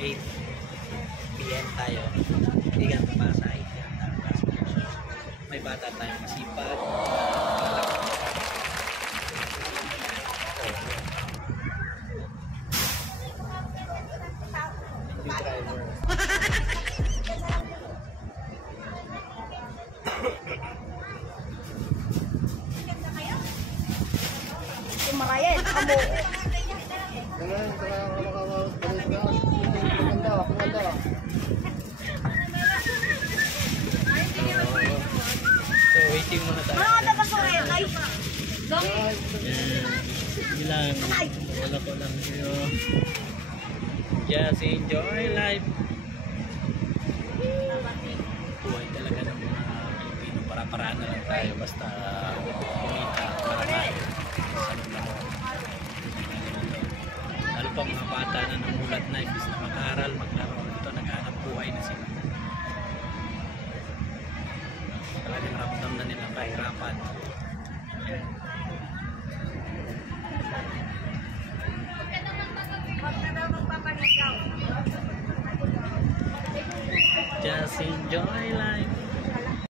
PM tayo. Hindi ka pumasa 8 yan. May bata tayong masipag. Driver. Marayan, amo. So, waiting muna tayo. Ano ba sa rin, guys? Bilang, wala ko lang yun. Just enjoy life. Buhay talaga ng mga Pilipino. Para-paraan na lang tayo. Basta kumita. Para lalo pa mga bata na namulat na. Ibig na mag-aaral, maglaro. Ito, naghanap buhay na sila. Talagang ramdam na nilang kahirapan. Just enjoy life.